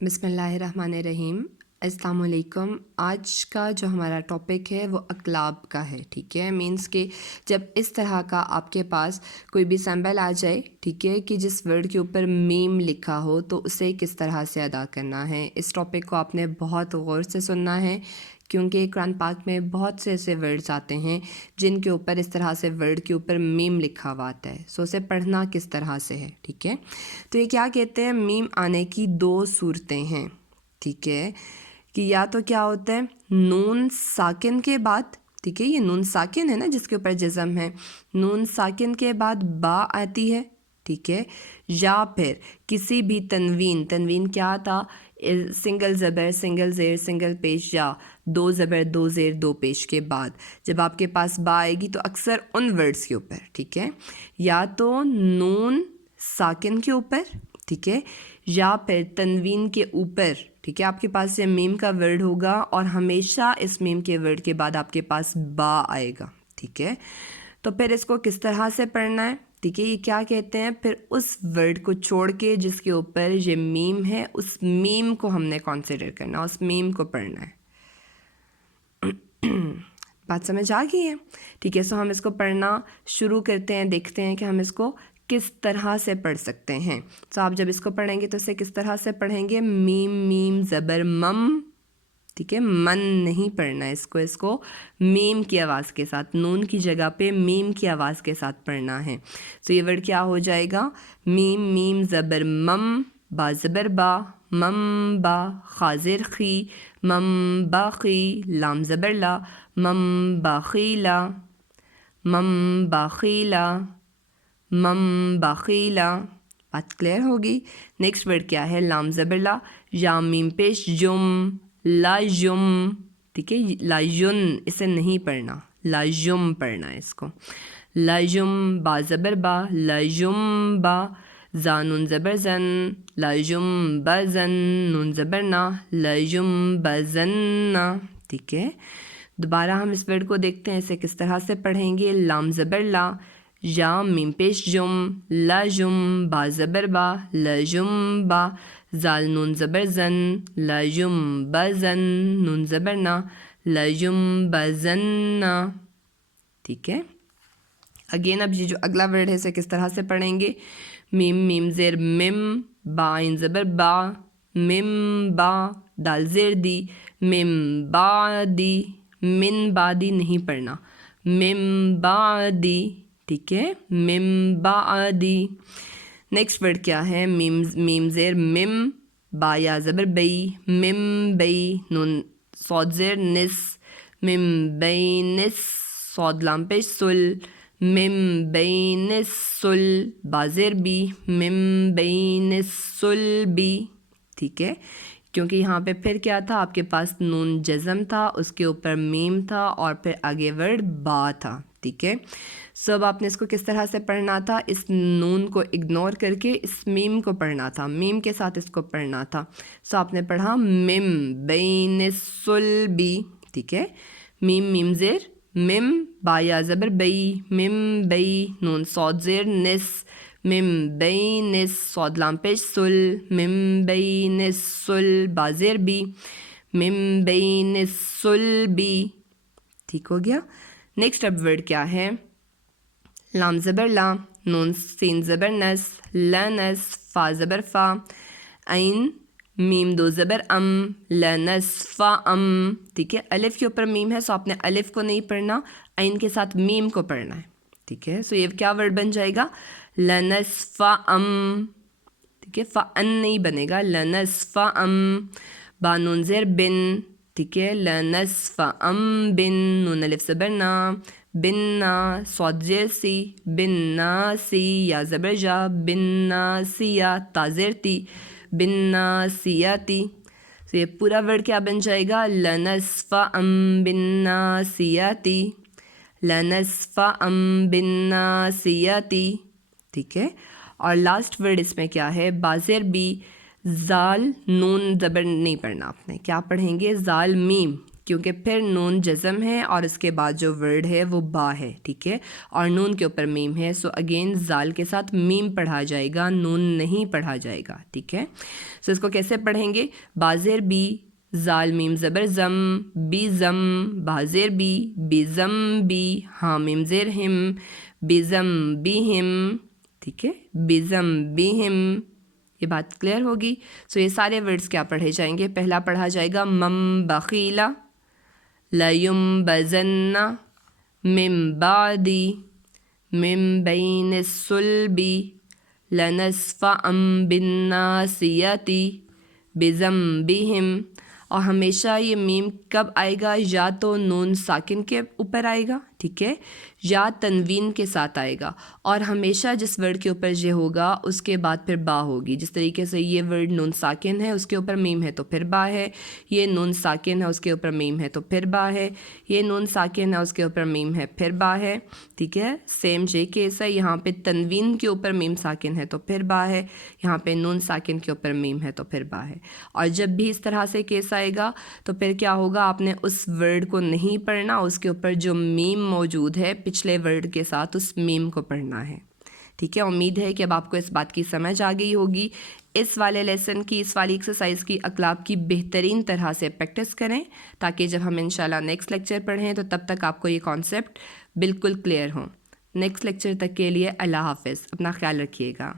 بسم اللہ الرحمن الرحیم۔ السلام علیکم۔ آج کا جو ہمارا ٹاپک ہے وہ اقلاب کا ہے، ٹھیک ہے۔ مینس کہ جب اس طرح کا آپ کے پاس کوئی بھی سمبل آ جائے، ٹھیک ہے، کہ جس ورڈ کے اوپر میم لکھا ہو تو اسے کس طرح سے ادا کرنا ہے۔ اس ٹاپک کو آپ نے بہت غور سے سننا ہے، کیونکہ قرآن پاک میں بہت سے ایسے ورڈز آتے ہیں جن کے اوپر اس طرح سے ورڈ کے اوپر میم لکھا ہوا آتا ہے، سو اسے پڑھنا کس طرح سے ہے، ٹھیک ہے۔ تو یہ کیا کہتے ہیں، میم آنے کی دو صورتیں ہیں، ٹھیک ہے، کہ یا تو کیا ہوتا ہے نون ساکن کے بعد، ٹھیک ہے، یہ نون ساکن ہے نا جس کے اوپر جزم ہے، نون ساکن کے بعد با آتی ہے، ٹھیک ہے، یا پھر کسی بھی تنوین کیا تھا، سنگل زبر سنگل زیر سنگل پیش، یا دو زبر دو زیر دو پیش کے بعد جب آپ کے پاس با آئے گی تو اکثر ان ورڈز کے اوپر، ٹھیک ہے، یا تو نون ساکن کے اوپر، ٹھیک ہے، یا پھر تنوین کے اوپر، ٹھیک ہے، آپ کے پاس یہ میم کا ورڈ ہوگا اور ہمیشہ اس میم کے ورڈ کے بعد آپ کے پاس با آئے گا، ٹھیک ہے۔ تو پھر اس کو کس طرح سے پڑھنا ہے، ٹھیک ہے، یہ کیا کہتے ہیں، پھر اس ورڈ کو چھوڑ کے جس کے اوپر یہ میم ہے اس میم کو ہم نے کنسیڈر کرنا، اس میم کو پڑھنا ہے۔ بات سمجھ آ گئی ہے، ٹھیک ہے۔ سو ہم اس کو پڑھنا شروع کرتے ہیں، دیکھتے ہیں کہ ہم اس کو کس طرح سے پڑھ سکتے ہیں۔ سو آپ جب اس کو پڑھیں گے تو اسے کس طرح سے پڑھیں گے، میم زبر مم، ٹھیک ہے، من نہیں پڑھنا ہے اس کو میم کی آواز کے ساتھ، نون کی جگہ پہ میم کی آواز کے ساتھ پڑھنا ہے۔ سو یہ ورڈ کیا ہو جائے گا، میم زبر مم، با زبر با، مم با، خازر خی، مم باخی، لام زبر لا، مم باخیلا، مم باخیلا، مم باخیلا۔ بات کلیئر ہوگی۔ نیکسٹ ورڈ کیا ہے، لام زبر لا، یا میم پیش جم، لا یم، ٹھیک ہے، لا یون اسے نہیں پڑھنا، لا یم پڑھنا ہے اس کو، لا یم، با زبر با، لا یم با، زا نون زبر زن، لا یم بزن، نون زبر نا، لا یم بزن، ٹھیک ہے۔ دوبارہ ہم اس ورڈ کو دیکھتے ہیں، اسے کس طرح سے پڑھیں گے، لام زبر لا، یا میم پیش جم، لا یم، با زبر با، لا یم با، زال نون زبر زن، لا یم بزن، نون زبر نا، لا یم بزن، ٹھیک ہے۔ اگین اب یہ جو اگلا ورڈ ہے اسے کس طرح سے پڑھیں گے، میم زیر مم، با عین زبر با، مم با، دال زیر دی، مم با دی، من با دی نہیں پڑھنا، مم با دی، ٹھیک ہے، مم با دی۔ نیکسٹ ورڈ کیا ہے، میم زیر مم، با یا زبر بئی، مم بئی، نون صاد زیر نس، مم بئی نس، صاد لام پیش سل، مم بین السل، با زیر بی، مم بین السل بی، ٹھیک ہے، کیونکہ یہاں پہ پھر کیا تھا، آپ کے پاس نون جزم تھا، اس کے اوپر میم تھا اور پھر آگے ورڈ با تھا، ٹھیک ہے۔ سو اب آپ نے اس کو کس طرح سے پڑھنا تھا، اس نون کو اگنور کر کے اس میم کو پڑھنا تھا، میم کے ساتھ اس کو پڑھنا تھا۔ سو آپ نے پڑھا مم بین السل بی، ٹھیک ہے، میم زیر مم، با یا زبر بئی، مم بئی، نون صاد زیر نس، مم بئی نس، صاد لام پیش سل، مم بئی نس سل، با زیر بی، مم بئی نس سل بی، ٹھیک ہو گیا۔ نیکسٹ اب ورڈ کیا ہے، لام زبر لا، نون سین زبر نس، لنس، فا زبر فا، عین میم دو زبر ام، لنس فا ام، ٹھیک ہے، الف کے اوپر میم ہے، سو آپ نے الف کو نہیں پڑھنا، عین کے ساتھ میم کو پڑھنا ہے، ٹھیک ہے۔ سو یہ کیا ورڈ بن جائے گا، لنس فا ام، ٹھیک ہے، فا ان نہیں بنے گا، لنس فا ام، با نون زیر بن، ٹھیک ہے، لنس فا ام بن، نون الف زبر نا، بن نا، صاد زیر سی، بن نا سی، یا زبر جا، بن نا سیا، تا زیر تی، بن نا سیاتی۔ تو یہ پورا ورڈ کیا بن جائے گا، لنصف بالناسیاتی، لنصف بالناسیاتی، ٹھیک ہے۔ اور لاسٹ ورڈ اس میں کیا ہے، بازر بی، زال نون زبر نہیں پڑھنا آپ نے، کیا پڑھیں گے، زال میم، کیونکہ پھر نون جزم ہے اور اس کے بعد جو ورڈ ہے وہ با ہے، ٹھیک ہے، اور نون کے اوپر میم ہے، سو اگین زال کے ساتھ میم پڑھا جائے گا، نون نہیں پڑھا جائے گا، ٹھیک ہے۔ سو اس کو کیسے پڑھیں گے؟ بازیر بی، زال میم زبر زم، بی زم، بازیر بی زم بی، ہاں میم زیر ہم، بی زم بی ہم، ٹھیک ہے، بی زم بی ہم۔ یہ بات کلیئر ہوگی؟ سو یہ سارے ورڈز کیا پڑھے جائیں گے؟ پہلا پڑھا جائے گا مم بخیلا، لیم بزن، مم بعدی، مم بین الصلبی، لنصف ام بالناسیتی، بذنبہم۔ اور ہمیشہ یہ میم کب آئے گا؟ یا تو نون ساکن کے اوپر آئے گا، ٹھیک ہے، یا تنوین کے ساتھ آئے گا، اور ہمیشہ جس ورڈ کے اوپر یہ ہوگا اس کے بعد پھر با ہوگی۔ جس طریقے سے یہ ورڈ نون ساکن ہے، اس کے اوپر میم ہے تو پھر با ہے، یہ نون ساکن ہے، اس کے اوپر میم ہے تو پھر با ہے، یہ نون ساکن ہے، اس کے اوپر میم ہے پھر با ہے، ٹھیک ہے۔ سیم جے کیس ہے، یہاں پہ تنوین کے اوپر میم ساکن ہے تو پھر با ہے، یہاں پہ نون ساکن کے اوپر میم ہے تو پھر با ہے۔ اور جب بھی اس طرح سے کیس آئے گا تو پھر کیا ہوگا؟ آپ نے اس ورڈ کو نہیں پڑھنا، اس کے اوپر جو میم موجود ہے پچھلے ورڈ کے ساتھ اس میم کو پڑھنا ہے، ٹھیک ہے۔ امید ہے کہ اب آپ کو اس بات کی سمجھ آ گئی ہوگی۔ اس والے لیسن کی، اس والی ایکسرسائز کی اقلاب کی بہترین طرح سے پریکٹس کریں تاکہ جب ہم انشاءاللہ نیکسٹ لیکچر پڑھیں تو تب تک آپ کو یہ کانسیپٹ بالکل کلیئر ہوں۔ نیکسٹ لیکچر تک کے لیے اللہ حافظ، اپنا خیال رکھیے گا۔